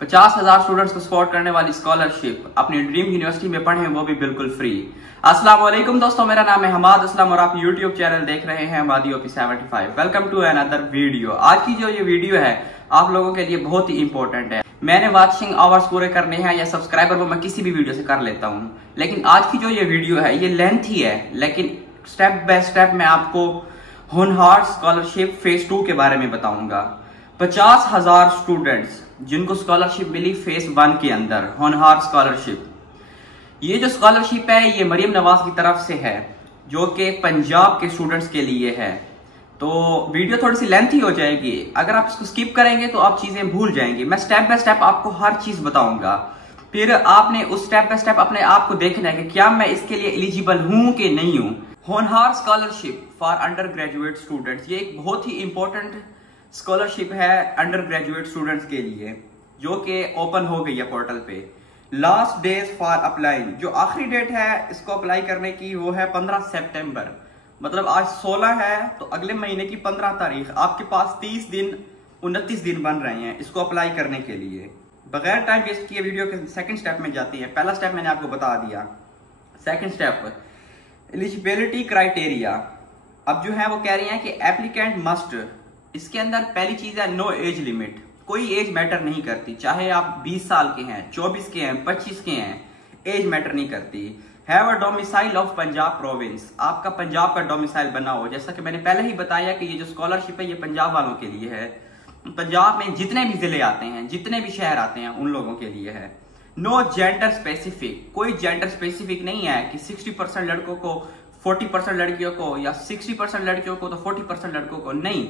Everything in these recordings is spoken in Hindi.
50,000 स्टूडेंट्स को सपोर्ट करने वाली स्कॉलरशिप अपनी ड्रीम यूनिवर्सिटी में पढ़ें, वो भी बिल्कुल फ्री। अस्सलाम वालेकुम दोस्तों, मेरा नाम है हमाद असलम और आप यूट्यूब चैनल देख रहे हैं हमादी ओपी 75। Welcome to another video. आज की जो ये वीडियो है आप लोगों के लिए बहुत ही इंपॉर्टेंट है। मैंने वॉचिंग आवर्स पूरे करने हैं या सब्सक्राइबर वो मैं किसी भी वीडियो से कर लेता हूँ, लेकिन आज की जो ये वीडियो है ये लेंथी है, लेकिन स्टेप बाय स्टेप मैं आपको होनहार स्कॉलरशिप फेज 2 के बारे में बताऊंगा। 50,000 स्टूडेंट्स जिनको स्कॉलरशिप मिली फेज 1 के अंदर, होनहार स्कॉलरशिप। ये जो स्कॉलरशिप है ये मरियम नवाज की तरफ से है, जो कि पंजाब के स्टूडेंट्स के लिए है। तो वीडियो थोड़ी सी लेंथी हो जाएगी, अगर आप इसको स्किप करेंगे तो आप चीजें भूल जाएंगे। मैं स्टेप बाय स्टेप आपको हर चीज बताऊंगा, फिर आपने उस स्टेप बाय स्टेप अपने आप को देखना है कि क्या मैं इसके लिए एलिजिबल हूं कि नहीं हूं। होनहार scholarship for under graduate students, ये एक बहुत ही इंपॉर्टेंट स्कॉलरशिप है अंडर ग्रेजुएट स्टूडेंट्स के लिए, जो कि ओपन हो गई है पोर्टल पे। लास्ट डेज फॉर अप्लाइंग, जो आखिरी डेट है इसको अप्लाई करने की वो है 15 सितंबर। मतलब आज 16 है तो अगले महीने की 15 तारीख आपके पास 29 दिन बन रहे हैं इसको अप्लाई करने के लिए। बगैर टाइम वेस्ट किए वीडियो के सेकंड स्टेप में जाती है। पहला स्टेप मैंने आपको बता दिया। Second step eligibility criteria. अब जो है वो कह रही है कि एप्लीकेंट मस्ट, इसके अंदर पहली चीज है नो एज लिमिट। कोई एज मैटर नहीं करती, चाहे आप 20 साल के हैं, 24 के हैं, 25 के हैं, एज मैटर नहीं करती। Have a domicile of Punjab province, आपका पंजाब का डोमिसाइल बना हो। जैसा कि मैंने पहले ही बताया कि ये जो स्कॉलरशिप है ये पंजाब वालों के लिए है। पंजाब में जितने भी जिले आते हैं, जितने भी शहर आते हैं, उन लोगों के लिए है। नो जेंडर स्पेसिफिक, कोई जेंडर स्पेसिफिक नहीं है कि 60% लड़कों को 40% लड़कियों को, या 60% लड़कियों को तो 40% लड़कों को, नहीं,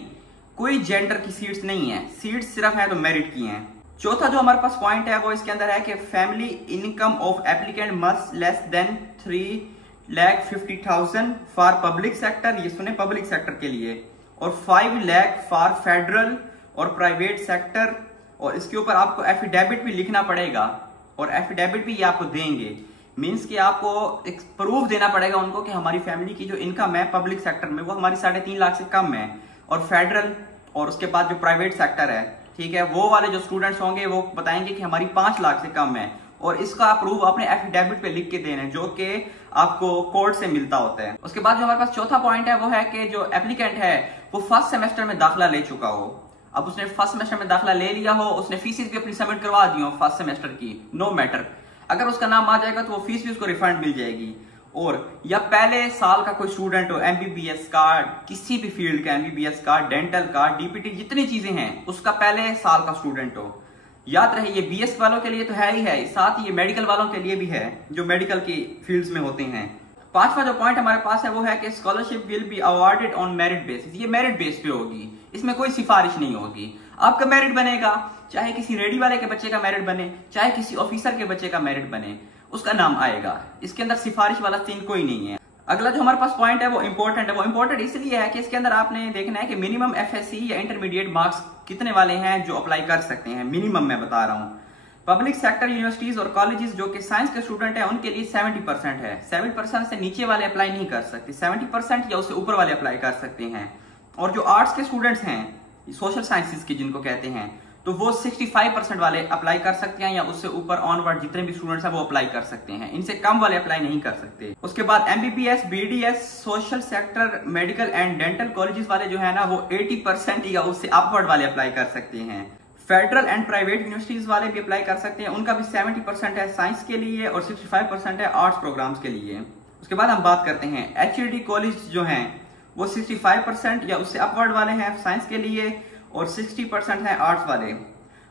कोई जेंडर की सीट्स नहीं है। सीट्स सिर्फ है तो मेरिट की हैं। चौथा जो हमारे पास पॉइंट है वो इसके अंदर है कि family income of applicant must less than 3,50,000 for public sector, ये सुने पब्लिक सेक्टर के लिए, और 5 लाख फॉर फेडरल और प्राइवेट सेक्टर। और इसके ऊपर आपको एफिडेविट भी लिखना पड़ेगा, और एफिडेविट भी ये आपको देंगे। मीन्स कि आपको एक प्रूफ देना पड़ेगा उनको कि हमारी फैमिली की जो इनकम है पब्लिक सेक्टर में वो हमारी 3.5 लाख से कम है, और फेडरल और उसके बाद जो प्राइवेट सेक्टर है, ठीक है, वो वाले जो स्टूडेंट्स होंगे वो बताएंगे कि हमारी 5 लाख से कम है, और इसका प्रूफ अपने एफिडेविट पे लिख के देना है, जो कि आपको कोर्ट से मिलता होता है। उसके बाद जो हमारे पास चौथा पॉइंट है वो है कि जो एप्लीकेंट है वो फर्स्ट सेमेस्टर में दाखिला ले चुका हो। अब उसने फर्स्ट सेमेस्टर में दाखिला ले लिया हो, उसने फीसिस भी अपनी सबमिट करवा दी हो फर्स्ट सेमेस्टर की, नो मैटर, अगर उसका नाम आ जाएगा तो वो फीस भी उसको रिफंड मिल जाएगी। और या पहले साल का कोई स्टूडेंट हो, एमबीबीएस का, किसी भी फील्ड का, एमबीबीएस का, डेंटल का, डीपीटी, जितनी चीजें हैं उसका पहले साल का स्टूडेंट हो। याद रहे ये बीएस वालों के लिए तो है ही है, साथ ही ये मेडिकल वालों के लिए भी है जो मेडिकल की फील्ड्स में होते हैं। पांचवा जो पॉइंट हमारे पास है वो है कि scholarship will be awarded on merit basis, ये मेरिट बेस पे होगी, इसमें कोई सिफारिश नहीं होगी। आपका मेरिट बनेगा, चाहे किसी रेडी वाले के बच्चे का मेरिट बने, चाहे किसी ऑफिसर के बच्चे का मेरिट बने, उसका नाम आएगा। इसके अंदर सिफारिश वाला सीन कोई नहीं है। अगला जो हमारे पास पॉइंट है वो इंपॉर्टेंट है। वो इंपॉर्टेंट इसलिए है कि इसके अंदर आपने देखना है कि मिनिमम एफएससी या इंटरमीडिएट मार्क्स कितने वाले हैं जो अप्लाई कर सकते हैं। मिनिमम मैं बता रहा हूँ। पब्लिक सेक्टर यूनिवर्सिटीज और कॉलेजेस जो कि साइंस के स्टूडेंट हैं उनके लिए 70% है। 70% से नीचे वाले अप्लाई नहीं कर सकते, 70% या उससे ऊपर वाले अप्लाई कर सकते हैं। और जो आर्ट्स के स्टूडेंट्स हैं, सोशल साइंसेज के जिनको कहते हैं, तो वो 65% वाले अप्लाई कर सकते हैं, या उससे ऊपर ऑनवर्ड जितने भी स्टूडेंट्स हैं वो अप्लाई कर सकते हैं। इनसे कम वाले अप्लाई नहीं कर सकते। उसके बाद MBBS, BDS, social sector, medical and dental colleges वाले जो है ना वो 80% या उससे अपवर्ड वाले अप्लाई कर सकते हैं। फेडरल एंड प्राइवेट यूनिवर्सिटीज वाले भी अप्लाई कर सकते हैं, उनका भी 70% है साइंस के लिए और 65% है आर्ट्स प्रोग्राम्स के लिए। उसके बाद हम बात करते हैं एचईडी कॉलेज जो हैं वो 65% या उससे अपवर्ड वाले हैं साइंस के लिए, और 60% है आर्ट्स वाले।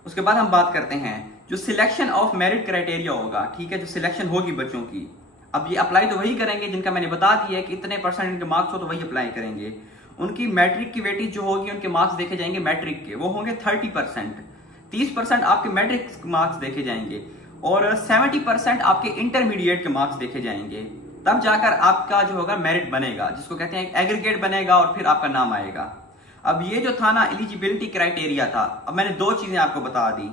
उसके बाद हम बात करते हैं जो सिलेक्शन ऑफ मेरिट क्राइटेरिया होगा, ठीक है, जो सिलेक्शन होगी बच्चों की। अब ये अप्लाई तो वही करेंगे जिनका मैंने बता दिया कि इतने परसेंट इनके मार्क्स हो तो वही अप्लाई करेंगे। उनकी मैट्रिक की वेटेज जो होगी, उनके मार्क्स देखे जाएंगे मैट्रिक के, वो होंगे 30%। 30% आपके मैट्रिक मार्क्स देखे जाएंगे, और 70% आपके इंटरमीडिएट के मार्क्स देखे जाएंगे। तब जाकर आपका जो होगा मेरिट बनेगा, जिसको कहते हैं एग्रीगेट बनेगा, और फिर आपका नाम आएगा। अब ये जो था ना एलिजिबिलिटी क्राइटेरिया था, अब मैंने 2 चीजें आपको बता दी।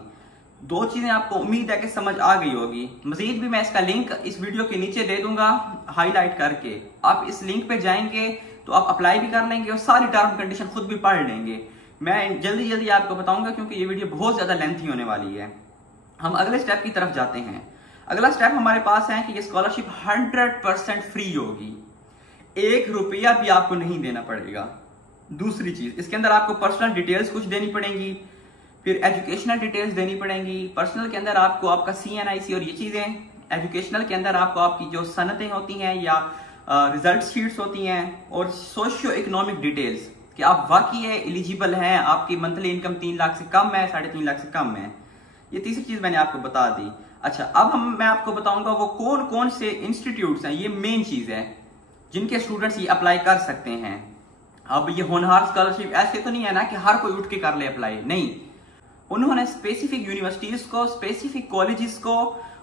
2 चीजें आपको उम्मीद है कि समझ आ गई होगी। मजीद भी मैं इसका लिंक इस वीडियो के नीचे दे दूंगा हाईलाइट करके। आप इस लिंक पे जाएंगे तो आप अप्लाई भी कर लेंगे और सारी टर्म कंडीशन खुद भी पढ़ लेंगे। मैं जल्दी आपको बताऊंगा क्योंकि ये वीडियो बहुत ज्यादा लेंथी होने वाली है। हम अगले स्टेप की तरफ जाते हैं। अगला स्टेप हमारे पास है कि ये स्कॉलरशिप 100% फ्री होगी, 1 रुपया भी आपको नहीं देना पड़ेगा। दूसरी चीज, इसके अंदर आपको पर्सनल डिटेल्स कुछ देनी पड़ेंगी, फिर एजुकेशनल डिटेल्स देनी पड़ेंगी। पर्सनल के अंदर आपको आपका CNIC और ये चीजें, एजुकेशनल के अंदर आपको आपकी जो सनतें होती हैं या रिजल्ट शीट्स होती हैं, और सोशियो इकोनॉमिक डिटेल्स कि आप वाकई एलिजिबल हैं, आपकी मंथली इनकम 3 लाख से कम है, 3.5 लाख से कम है। ये तीसरी चीज मैंने आपको बता दी। अच्छा, अब मैं आपको बताऊंगा वो कौन कौन से इंस्टीट्यूट्स हैं, ये मेन चीज है जिनके स्टूडेंट्स ये अप्लाई कर सकते हैं। अब ये होनहार स्कॉलरशिप ऐसे तो नहीं है ना कि हर कोई उठ के कर ले अप्लाई, नहीं। उन्होंने स्पेसिफिक यूनिवर्सिटीज को, स्पेसिफिक कॉलेजेस को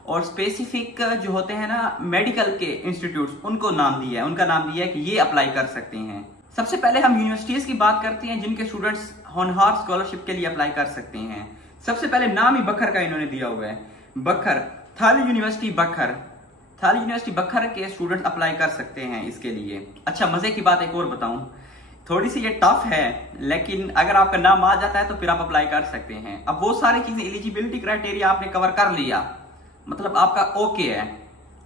और स्पेसिफिक जो होते हैं ना मेडिकल के इंस्टीट्यूट्स, उनको नाम दिया है, उनका नाम दिया है कि ये अप्लाई कर सकते हैं। सबसे पहले हम यूनिवर्सिटीज की बात करते हैं जिनके स्टूडेंट्स होनहार स्कॉलरशिप के लिए अप्लाई कर सकते हैं। सबसे पहले नाम ही बखर का इन्होंने दिया हुआ है, बखर, थल यूनिवर्सिटी बखर। थल यूनिवर्सिटी बखर के स्टूडेंट अप्लाई कर सकते हैं इसके लिए। अच्छा, मजे की बात एक और बताऊं, थोड़ी सी ये टफ है, लेकिन अगर आपका नाम आ जाता है तो फिर आप अप्लाई कर सकते हैं। अब वो सारी चीजें, एलिजिबिलिटी क्राइटेरिया आपने कवर कर लिया, मतलब आपका ओके है,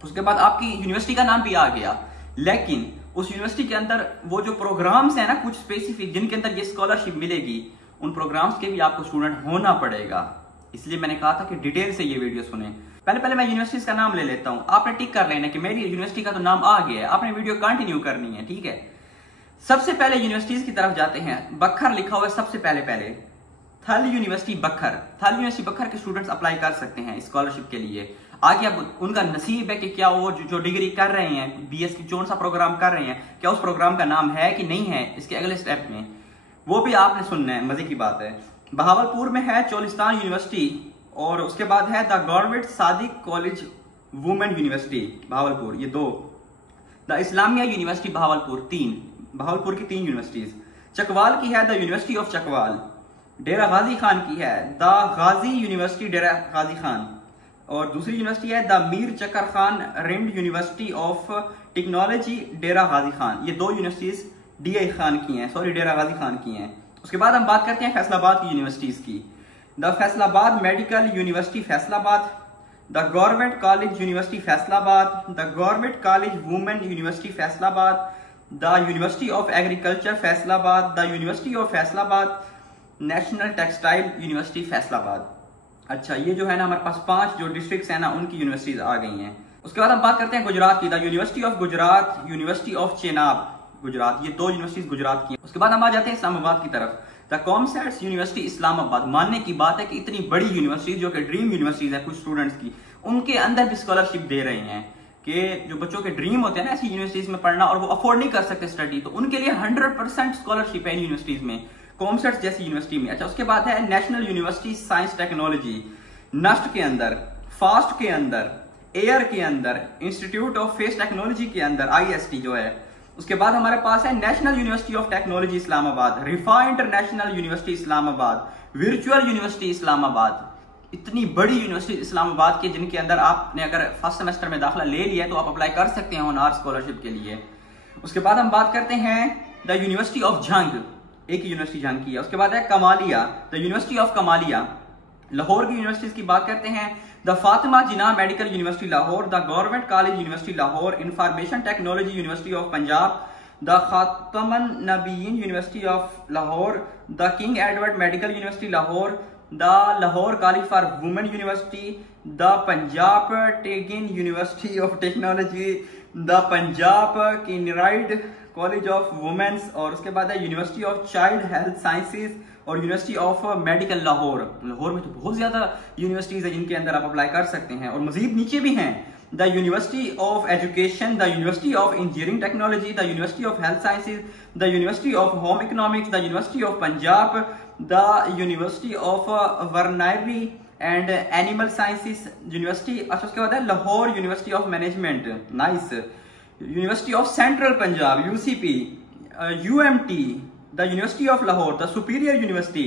उसके बाद आपकी यूनिवर्सिटी का नाम भी आ गया, लेकिन उस यूनिवर्सिटी के अंदर वो जो प्रोग्राम्स है ना कुछ स्पेसिफिक जिनके अंदर ये स्कॉलरशिप मिलेगी, उन प्रोग्राम्स के भी आपको स्टूडेंट होना पड़ेगा। इसलिए मैंने कहा था कि डिटेल से ये वीडियो सुने। पहले मैं यूनिवर्सिटीज का नाम ले लेता हूं, आपने टिक कर लेना कि मेरी यूनिवर्सिटी का तो नाम आ गया है, आपने वीडियो कंटिन्यू करनी है, ठीक है। सबसे पहले यूनिवर्सिटीज की तरफ जाते हैं। बखर लिखा हुआ है सबसे पहले थल यूनिवर्सिटी बखर। थल यूनिवर्सिटी बखर के स्टूडेंट्स अप्लाई कर सकते हैं स्कॉलरशिप के लिए। आगे अब उनका नसीब है कि क्या वो जो डिग्री कर रहे हैं, BS की कौन सा प्रोग्राम कर रहे हैं, क्या उस प्रोग्राम का नाम है कि नहीं है, इसके अगले स्टेप में वो भी आपने सुनना है। मजे की बात है, बहावलपुर में है चोलिस्तान यूनिवर्सिटी, और उसके बाद है the Government Sadiq College Women University Bahawalpur, ये 2। द इस्लामिया यूनिवर्सिटी बहावलपुर, 3, बहावलपुर की 3 यूनिवर्सिटीज। चकवाल की है the university of Chakwal. Dera Ghazi Khan की है द गाजी यूनिवर्सिटी डेरा गाजी खान, और दूसरी यूनिवर्सिटी है the Mir Chakar Khan Rind University of Technology Dera Ghazi Khan. ये 2 यूनिवर्सिटीज DI खान की हैं, सॉरी डेरा गाजी खान की हैं। उसके बाद हम बात करते हैं फैसलाबाद की यूनिवर्सिटीज की। The Faisalabad medical university Faisalabad, the Government College university Faisalabad, the Government college Women university Faisalabad, the university of agriculture Faisalabad, the university of Faisalabad, national textile university Faisalabad. अच्छा, ये जो है ना हमारे पास 5 जो डिस्ट्रिक्ट्स हैं ना उनकी यूनिवर्सिटीज आ गई हैं। उसके बाद हम बात करते हैं गुजरात की। The university of Gujarat, university of Chenab Gujarat, ये 2 यूनिवर्सिटीज गुजरात की हैं। उसके बाद हम आ जाते हैं इस्लामाबाद की तरफ। The COMSATS university Islamabad. मानने की बात है कि इतनी बड़ी यूनिवर्सिटीज जो कि ड्रीम यूनिवर्सिटीज है कुछ स्टूडेंट्स की, उनके अंदर भी स्कॉलरशिप दे रहे हैं कि जो बच्चों के ड्रीम होते हैं ना ऐसी यूनिवर्सिटीज में पढ़ना, और वो अफोर्ड नहीं कर सकते स्टडी, तो उनके लिए 100% स्कॉलरशिप है इन यूनिवर्सिटीज में, कॉमसेट्स जैसी यूनिवर्सिटी में। अच्छा, उसके बाद है national university science technology, NUST के अंदर, फास्ट के अंदर, एयर के अंदर, इंस्टीट्यूट ऑफ फेस टेक्नोलॉजी के अंदर, IST जो है। उसके बाद हमारे पास है national university of technology Islamabad, रिफा international university Islamabad, virtual university Islamabad. इतनी बड़ी यूनिवर्सिटी इस्लामाबाद के जिनके अंदर आपने अगर फर्स्ट सेमेस्टर में दाखिला ले लिया है तो आप अप्लाई कर सकते हैं ऑनर स्कॉलरशिप के लिए। उसके बाद हम बात करते हैं द यूनिवर्सिटी ऑफ जंग, एक यूनिवर्सिटी जंग की है। उसके बाद है Kamalia, the university of Kamalia. Lahore की यूनिवर्सिटीज की बात करते हैं, the Fatima Jinnah Medical University Lahore, the Government College University Lahore, Information Technology University of Punjab, the Khatamun Nabiyeen University of Lahore, the King Edward Medical University Lahore, the Lahore College for Women University, the Punjab Tianjin University of Technology, the Punjab Kinnaird College of Women's, और उसके बाद है University of Child health sciences और university of medical Lahore. Lahore में तो बहुत ज्यादा यूनिवर्सिटीज है जिनके अंदर आप अप्लाई कर सकते हैं, और मजीद नीचे भी हैं the university of Education, the university of Engineering Technology, the university of Health Sciences, the university of Home Economics, the university of Punjab, the university of Veterinary and Animal Sciences University. अच्छा, उसके बाद है Lahore University of Management, nice, University of Central Punjab UCP, UMT, the university of Lahore, the Superior University,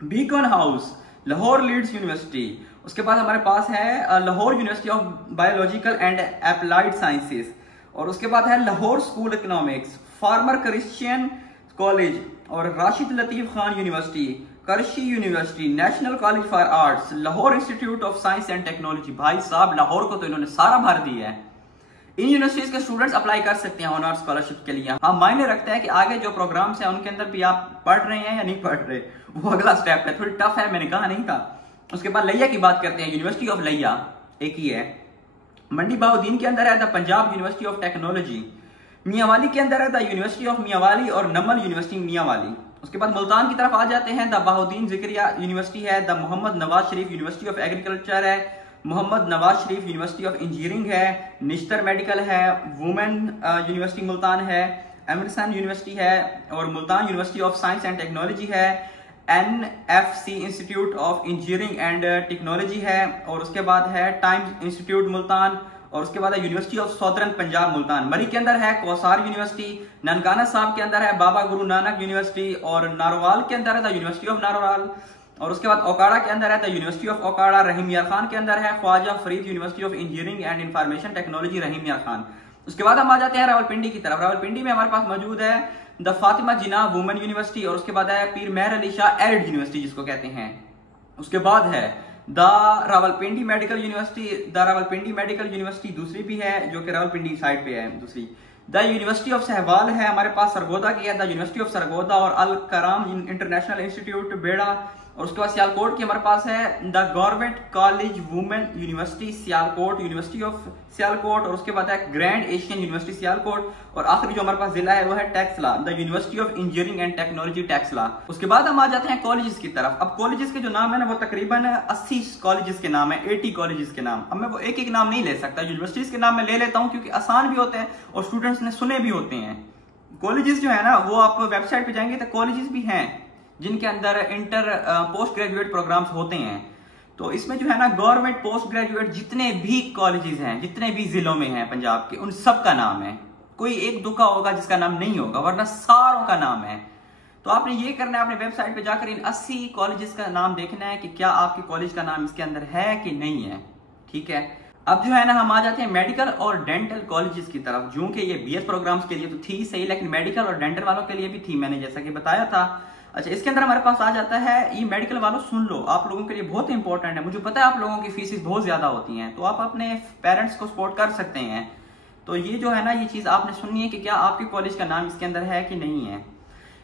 Beaconhouse, Lahore Leeds University. उसके बाद हमारे पास है Lahore University of biological and applied sciences, और उसके बाद है Lahore School Economics, Forman Christian College और Rashid Latif Khan University, Qarshi University, National College for Arts, Lahore Institute of science and Technology. भाई साहब लाहौर को तो इन्होंने सारा भर दिया है। इन यूनिवर्सिटीज के स्टूडेंट्स अप्लाई कर सकते हैं ऑनर स्कॉलरशिप के लिए। हाँ, मायने रखता है कि आगे जो प्रोग्राम्स हैं उनके अंदर भी आप पढ़ रहे हैं या नहीं पढ़ रहे, वो अगला स्टेप है, थोड़ी टफ है, मैंने कहा नहीं था। उसके बाद लिया की बात करते हैं। यूनिवर्सिटी ऑफ लिया एक ही है, मंडी बहाउद्दीन के अंदर है the Punjab university of technology, Mianwali के अंदर है द यूनिवर्सिटी ऑफ मियांवाली और नमल यूनिवर्सिटी मियांवाली। उसके बाद मुल्तान की तरफ आ जाते हैं, द बहाउद्दीन जिक्रिया यूनिवर्सिटी है, the Mohammad Nawaz Sharif university of agriculture है, Mohammad Nawaz Sharif university of engineering है, निश्तर मेडिकल है, वुमेन यूनिवर्सिटी मुल्तान है, एमरसन यूनिवर्सिटी है और Multan university of science and technology है, NFC institute of engineering and technology है और उसके बाद है टाइम्स इंस्टीट्यूट मुल्तान और उसके बाद है University of southern Punjab Multan. मरी के अंदर है कौसार यूनिवर्सिटी, ननकाना साहब के अंदर है बाबा गुरु नानक यूनिवर्सिटी और नारोवाल के अंदर है द यूनिवर्सिटी ऑफ नारोवाल और उसके बाद ओकाड़ा के अंदर है the university of Okara. Rahim Yar Khan के अंदर है Khwaja Farid university of engineering and information technology Rahim Yar Khan. उसके बाद हम आ जाते हैं रावलपिंडी की तरफ। रावलपिंडी में हमारे पास मौजूद है the Fatima Jinnah women university और उसके बाद है पीर मेहर अली शाह एरिड यूनिवर्सिटी जिसको कहते हैं। उसके बाद है the Rawalpindi medical university, the Rawalpindi medical university दूसरी भी है जो कि रावलपिंडी साइड पे है दूसरी। द यूनिवर्सिटी ऑफ सहवाल है हमारे पास, सरगोदा की है द यूनिवर्सिटी ऑफ सरगोदा और अल कराम इंटरनेशनल इंस्टीट्यूट बेड़ा और उसके बाद सियालकोट की हमारे पास है the Government college Women university Sialkot, university of Sialkot और उसके बाद है ग्रैंड एशियन यूनिवर्सिटी सियालकोट और आखिरी जो हमारे पास जिला है वो है Taxila, the university of engineering and technology Taxila. उसके बाद हम आ जाते हैं कॉलेजेस की तरफ। अब कॉलेजेस के जो नाम है ना वो तकरीबन 80 कॉलेजेस के नाम है, 80 कॉलेजेस के नाम। अब मैं वो एक एक नाम नहीं ले सकता, यूनिवर्सिटीज के नाम मैं ले लेता हूँ क्योंकि आसान भी होते हैं और स्टूडेंट्स ने सुने भी होते हैं। कॉलेजेस जो है ना वो आप वेबसाइट पे जाएंगे तो कॉलेजेस भी हैं जिनके अंदर इंटर पोस्ट ग्रेजुएट प्रोग्राम्स होते हैं। तो इसमें जो है ना गवर्नमेंट पोस्ट ग्रेजुएट जितने भी कॉलेजेस हैं, जितने भी जिलों में हैं पंजाब के, उन सब का नाम है। कोई एक दो का होगा जिसका नाम नहीं होगा, वरना सारों का नाम है। तो आपने ये करना है, अपने वेबसाइट पे जाकर इन 80 कॉलेजेस का नाम देखना है कि क्या आपके कॉलेज का नाम इसके अंदर है कि नहीं है। ठीक है, अब जो है ना हम आ जाते हैं मेडिकल और डेंटल कॉलेजेस की तरफ। जो कि ये BS प्रोग्राम्स के लिए तो थी सही, लेकिन मेडिकल और डेंटल वालों के लिए भी थी, मैंने जैसा कि बताया था। अच्छा, इसके अंदर हमारे पास आ जाता है, ये मेडिकल वालों सुन लो, आप लोगों के लिए बहुत इंपॉर्टेंट है। मुझे पता है आप लोगों की फीसेस बहुत ज्यादा होती हैं, तो आप अपने पेरेंट्स को सपोर्ट कर सकते हैं। तो ये जो है ना ये चीज आपने सुननी है कि क्या आपके कॉलेज का नाम इसके अंदर है कि नहीं है।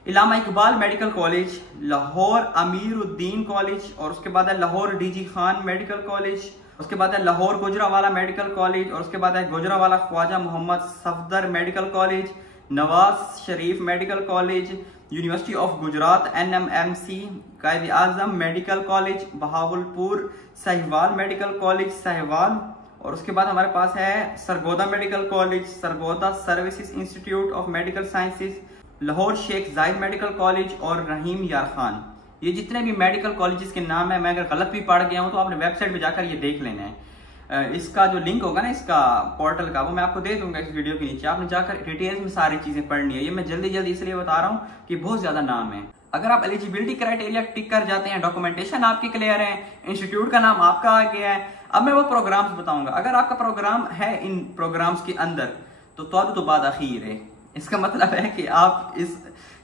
Allama Iqbal medical college, Lahore Amiruddin college और उसके बाद है Lahore DG Khan medical college, उसके बाद है लाहौर गुजरावाला मेडिकल कॉलेज और उसके बाद है Gujranwala Khawaja Mohammad Safdar medical college, Nawaz Sharif medical college, university of Gujrat NMMC, Quaid Azam medical college Bahawalpur, Sahiwal medical college Sahiwal और उसके बाद हमारे पास है Sargodha medical college, Sargodha services institute of medical sciences, Lahore Sheikh Zayed medical college और रहीम यार खान। ये जितने भी मेडिकल कॉलेजेस के नाम है, मैं अगर गलत भी पढ़ गया हूं तो आपने वेबसाइट पे जाकर ये देख लेना है। इसका जो लिंक होगा ना इसका पोर्टल का, वो मैं आपको दे दूंगा इस वीडियो के नीचे। आपने जाकर डिटेल्स में सारी चीजें पढ़नी है। ये मैं जल्दी जल्दी इसलिए बता रहा हूँ कि बहुत ज्यादा नाम है। अगर आप एलिजिबिलिटी क्राइटेरिया टिक कर जाते हैं, डॉक्यूमेंटेशन आपकी क्लियर है, इंस्टीट्यूट का नाम आपका आ गया है, अब मैं वो प्रोग्राम्स बताऊंगा। अगर आपका प्रोग्राम है इन प्रोग्राम्स के अंदर तो बाद अखीर है, इसका मतलब है कि आप इस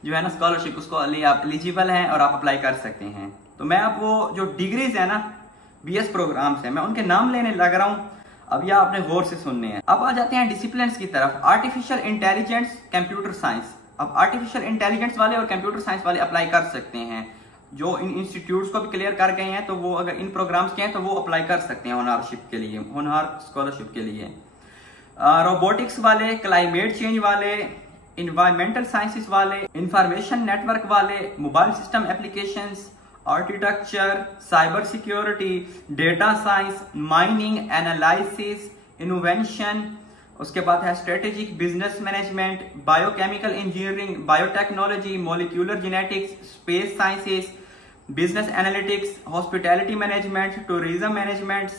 जो है ना स्कॉलरशिप उसको लिए आप एलिजिबल हैं और आप अप्लाई कर सकते हैं। तो मैं आप वो जो डिग्रीज है ना BS प्रोग्राम्स है, मैं उनके नाम लेने लग रहा हूँ। अब यह आपने गौर से सुनने हैं। अब आ जाते हैं डिसिप्लिन्स की तरफ। Artificial intelligence, computer science. अब आर्टिफिशियल इंटेलिजेंस वाले और कंप्यूटर साइंस वाले अप्लाई कर सकते हैं। जो इन इंस्टीट्यूट्स को भी क्लियर कर गए हैं तो वो अगर इन प्रोग्राम्स के हैं तो वो अप्लाई कर सकते हैं होनरशिप के लिए, होनहार स्कॉलरशिप के लिए। रोबोटिक्स वाले, क्लाइमेट चेंज वाले, इन्वायरमेंटल साइंसेस वाले, इंफॉर्मेशन नेटवर्क वाले, mobile system applications, architecture, cyber security, data science, mining, analysis, innovation, उसके बाद है strategic business management, biochemical engineering, biotechnology, molecular genetics, space sciences, business analytics, hospitality management, tourism management,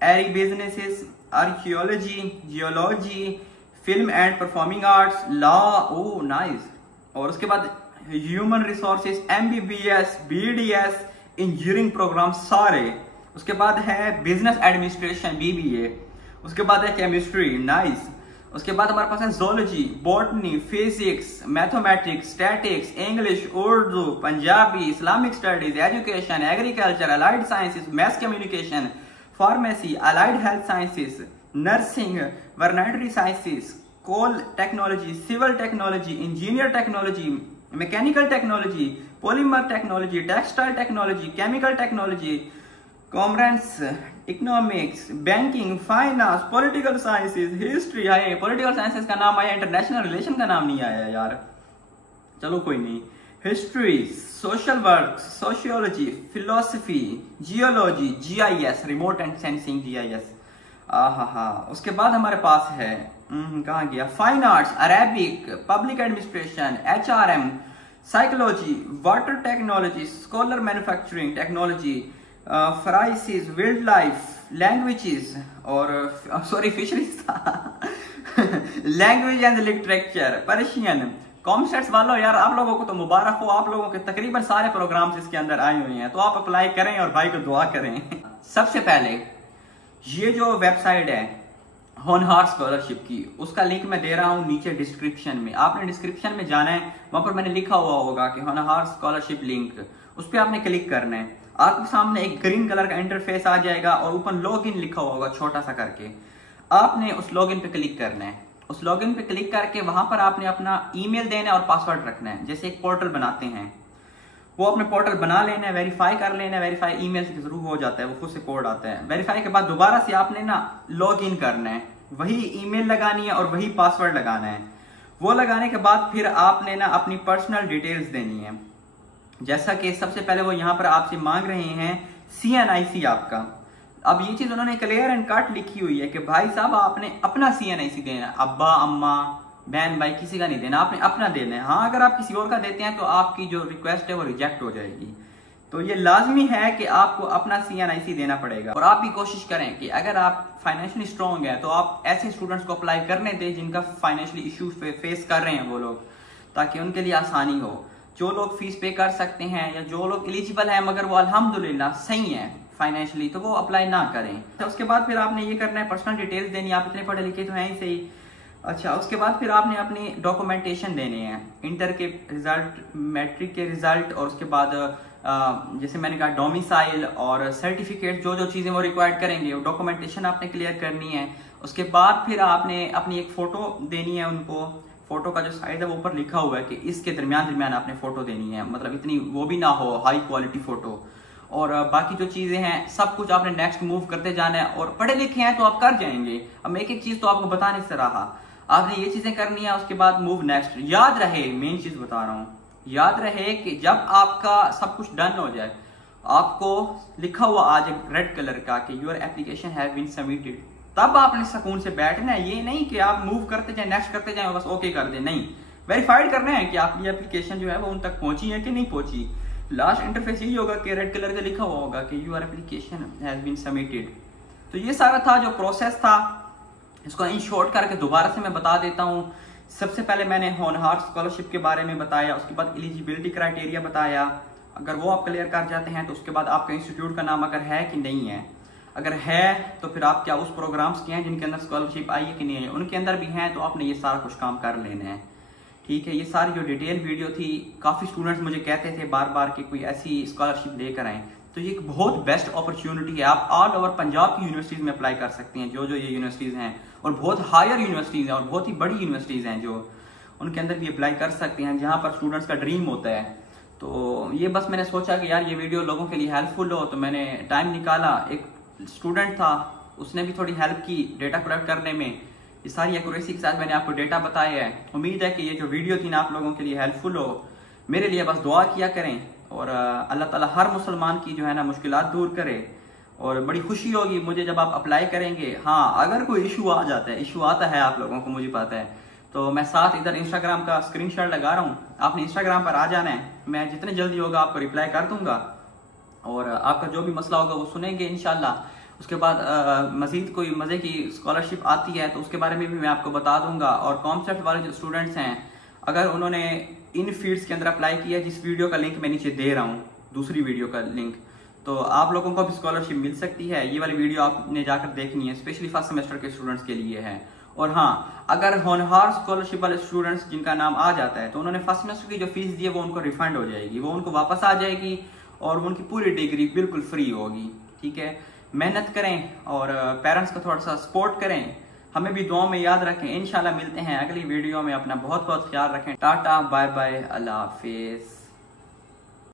agri businesses, archaeology, geology, film and performing arts, law, oh nice. और उसके बाद human resources, MBBS, BDS, engineering program सारे। उसके बाद है बिजनेस एडमिनिस्ट्रेशन BBA, उसके बाद है केमिस्ट्री, नाइस। उसके बाद हमारे पास है zoology, botany, physics, mathematics, statics, English, Urdu, Punjabi, Islamic studies, education, agriculture, allied sciences, mass communication, pharmacy, allied health sciences, nursing, veterinary sciences, coal technology, civil technology, engineer technology, mechanical technology, polymer technology, textile technology, chemical technology, commerce, economics, banking, finance, political sciences, history. आए पॉलिटिकल साइंसेस का नाम आया, इंटरनेशनल रिलेशन का नाम नहीं आया यार, चलो कोई नहीं। History, social work, sociology, philosophy, geology, GIS, remote and sensing, GIS. हा। उसके बाद हमारे पास है कहाँ गया, fine arts, Arabic, public administration, HRM, psychology, water technology, scholar manufacturing technology, फ्राइसिस, वाइल्ड लाइफ, लैंग्वेजेस और सॉरी फिशरीज था language and literature, Persian. COMSATS वालों यार आप लोगों को तो मुबारक हो, आप लोगों के तकरीबन सारे प्रोग्राम्स इसके अंदर आए हुए हैं, तो आप अप्लाई करें और भाई को दुआ करें। सबसे पहले ये जो वेबसाइट है होनहार स्कॉलरशिप की, उसका लिंक मैं दे रहा हूं नीचे डिस्क्रिप्शन में। आपने डिस्क्रिप्शन में जाना है, वहां पर मैंने लिखा हुआ होगा कि होनहार स्कॉलरशिप लिंक, उस पर आपने क्लिक करना है। आपके सामने एक ग्रीन कलर का इंटरफेस आ जाएगा और ऊपर लॉगिन लिखा हुआ होगा छोटा सा करके, आपने उस लॉगिन पे क्लिक करना है। उस लॉगिन पे क्लिक करके वहां पर आपने अपना ईमेल देना है और पासवर्ड रखना है। जैसे एक पोर्टल बनाते हैं, वो अपने पोर्टल बना लेना है, वेरीफाई कर लेना है, वेरीफाई ईमेल से जरूर हो जाता है, वो खुद से कोड आता है। वेरीफाई के बाद दोबारा से आपने ना लॉग इन करना है, वही ईमेल लगानी है और वही पासवर्ड लगाना है। वो लगाने के बाद फिर आपने ना अपनी पर्सनल डिटेल्स देनी है। जैसा कि सबसे पहले वो यहाँ पर आपसे मांग रहे हैं CNIC आपका। अब ये चीज उन्होंने क्लियर एंड कट लिखी हुई है कि भाई साहब आपने अपना CNIC देना है, अब्बा अम्मा बहन भाई किसी का नहीं देना, आपने अपना देना है। हाँ अगर आप किसी और का देते हैं तो आपकी जो रिक्वेस्ट है वो रिजेक्ट हो जाएगी। तो ये लाजमी है कि आपको अपना CNIC देना पड़ेगा। और आप भी कोशिश करें कि अगर आप फाइनेंशियली स्ट्रॉन्ग है तो आप ऐसे स्टूडेंट्स को अप्लाई करने दें जिनका फाइनेंशियली इशू फेस कर रहे हैं वो लोग, ताकि उनके लिए आसानी हो। जो लोग फीस पे कर सकते हैं या जो लोग एलिजिबल हैं मगर वो अल्हम्दुलिल्लाह सही है फाइनेंशियली, तो वो अप्लाई ना करें। तो उसके बाद फिर आपने ये करना है, पर्सनल डिटेल्स देनी है, आप इतने पढ़े लिखे तो हैं ही सही। अच्छा, उसके बाद फिर आपने अपनी डॉक्यूमेंटेशन देने हैं, इंटर के रिजल्ट, मैट्रिक के रिजल्ट, और उसके बाद जैसे मैंने कहा डोमिसाइल और सर्टिफिकेट, जो जो चीज़ें वो रिक्वायर्ड करेंगे वो डॉक्यूमेंटेशन आपने क्लियर करनी है। उसके बाद फिर आपने अपनी एक फ़ोटो देनी है उनको। फोटो का जो साइज है वो ऊपर लिखा हुआ है कि इसके दरमियान आपने फोटो देनी है, मतलब इतनी वो भी ना हो, हाई क्वालिटी फोटो। और बाकी जो चीजें हैं सब कुछ आपने नेक्स्ट मूव करते जाना है। और पढ़े लिखे हैं तो आप कर जाएंगे। अब एक एक चीज तो आपको बता नहीं रहा, आपने ये चीजें करनी है। उसके बाद मूव नेक्स्ट। याद रहे, मेन चीज बता रहा हूँ, याद रहे कि जब आपका सब कुछ डन हो जाए आपको लिखा हुआ आ जाए रेड कलर का कि your application have been submitted, तब आपने सुकून से बैठना है। ये नहीं कि आप मूव करते जाए, नेक्स्ट करते जाए, बस ओके कर दें, नहीं, वेरीफाइड करना है कि आपकी एप्लीकेशन जो है वो उन तक पहुंची है कि नहीं पहुंची। लास्ट इंटरफेस यही होगा कि रेड कलर का लिखा हुआ होगा कि your application has been submitted. तो ये सारा था जो प्रोसेस था, इसको इन शॉर्ट करके दोबारा से मैं बता देता हूँ। सबसे पहले मैंने होनहार स्कॉलरशिप के बारे में बताया, उसके बाद एलिजिबिलिटी क्राइटेरिया बताया, अगर वो आप क्लियर कर जाते हैं तो उसके बाद आपका इंस्टीट्यूट का नाम अगर है कि नहीं है, अगर है तो फिर आप क्या उस प्रोग्राम्स के हैं जिनके अंदर स्कॉलरशिप आई है कि नहीं है, उनके अंदर भी हैं तो आपने ये सारा कुछ काम कर लेना है। ठीक है, ये सारी जो डिटेल वीडियो थी, काफ़ी स्टूडेंट्स मुझे कहते थे बार बार कि कोई ऐसी स्कॉलरशिप लेकर आएँ, तो ये एक बहुत बेस्ट अपॉर्चुनिटी है। आप ऑल ओवर पंजाब की यूनिवर्सिटीज़ में अप्लाई कर सकते हैं, जो जो ये यूनिवर्सिटीज़ हैं, और बहुत हायर यूनिवर्सिटीज़ हैं और बहुत ही बड़ी यूनिवर्सिटीज़ हैं जो उनके अंदर भी अप्लाई कर सकते हैं, जहाँ पर स्टूडेंट्स का ड्रीम होता है। तो ये बस मैंने सोचा कि यार ये वीडियो लोगों के लिए हेल्पफुल हो, तो मैंने टाइम निकाला। एक स्टूडेंट था, उसने भी थोड़ी हेल्प की डेटा कलेक्ट करने में। ये सारी एक्यूरेसी के साथ मैंने आपको डेटा बताया है। उम्मीद है कि ये जो वीडियो थी ना आप लोगों के लिए हेल्पफुल हो। मेरे लिए बस दुआ किया करें और अल्लाह ताला हर मुसलमान की जो है ना मुश्किलात दूर करे, और बड़ी खुशी होगी मुझे जब आप अप्लाई करेंगे। हाँ, अगर कोई इशू आ जाता है, इशू आता है आप लोगों को, मुझे पता है, तो मैं साथ इधर इंस्टाग्राम का स्क्रीनशॉट लगा रहा हूँ, आपने इंस्टाग्राम पर आ जाना है, मैं जितने जल्दी होगा आपको रिप्लाई कर दूंगा और आपका जो भी मसला होगा वो सुनेंगे इंशाल्लाह। उसके बाद मजीद कोई मज़े की स्कॉलरशिप आती है तो उसके बारे में भी मैं आपको बता दूंगा। और कॉन्सेप्ट वाले जो स्टूडेंट्स हैं, अगर उन्होंने इन फील्ड्स के अंदर अप्लाई किया, जिस वीडियो का लिंक मैं नीचे दे रहा हूँ, दूसरी वीडियो का लिंक, तो आप लोगों को भी स्कॉलरशिप मिल सकती है। ये वाली वीडियो आपने जाकर देखनी है, स्पेशली फर्स्ट सेमेस्टर के स्टूडेंट्स के लिए है। और हाँ, अगर होनहार स्कॉलरशिप वाले स्टूडेंट्स जिनका नाम आ जाता है तो उन्होंने फर्स्ट सेमेस्टर की जो फीस दी है वो उनको रिफंड हो जाएगी, वो उनको वापस आ जाएगी और उनकी पूरी डिग्री बिल्कुल फ्री होगी। ठीक है, मेहनत करें और पेरेंट्स को थोड़ा सा सपोर्ट करें, हमें भी दुआओं में याद रखें। इंशाल्लाह मिलते हैं अगली वीडियो में, अपना बहुत बहुत ख्याल रखें। टाटा बाय बाय, अल्लाह हाफिज।